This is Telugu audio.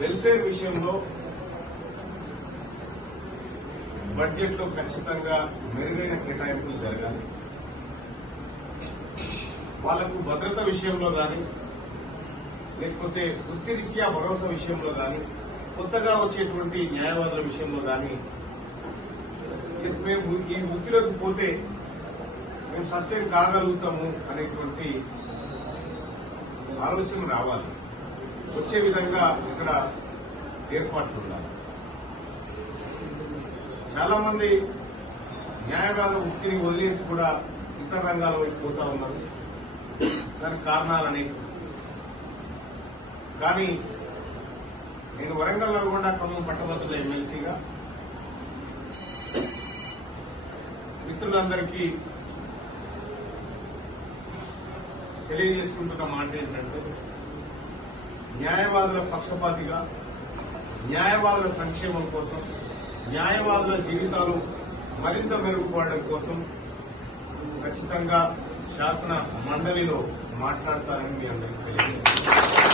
వెల్ఫేర్ విషయంలో బడ్జెట్ లో ఖచ్చితంగా మెరుగైన కేటాయింపులు జరగాలి. వాళ్లకు భద్రత విషయంలో కానీ, లేకపోతే వృత్తిరీత్యా భరోసా విషయంలో కానీ, కొత్తగా వచ్చేటువంటి న్యాయవాదుల విషయంలో కానీ, మేము ఈ వృత్తిలోకి పోతే మేము సస్టైన్ కాగలుగుతాము అనేటువంటి ఆలోచన రావాలి. వచ్చే విధంగా ఇక్కడ ఏర్పాట్లు ఉండాలి. చాలా మంది న్యాయవాద వృత్తిని వదిలేసి కూడా ఇతర రంగాల వైపు పోతా ఉన్నారు. దానికి కారణాలని కానీ నేను వరంగల్ నల్గొండ ఖమ్మం పట్టభద్రుల ఎమ్మెల్సీగా మిత్రులందరికీ తెలియజేసుకుంటున్న మాట ఏంటంటే, న్యాయవాదుల పక్షపాతిగా, న్యాయవాదుల సంక్షేమం కోసం, న్యాయవాదుల జీవితాలు మరింత మెరుగుపడడం కోసం ఖచ్చితంగా శాసన మండలిలో మాట్లాడతారని మీ అందరికీ తెలియజేస్తున్నాను.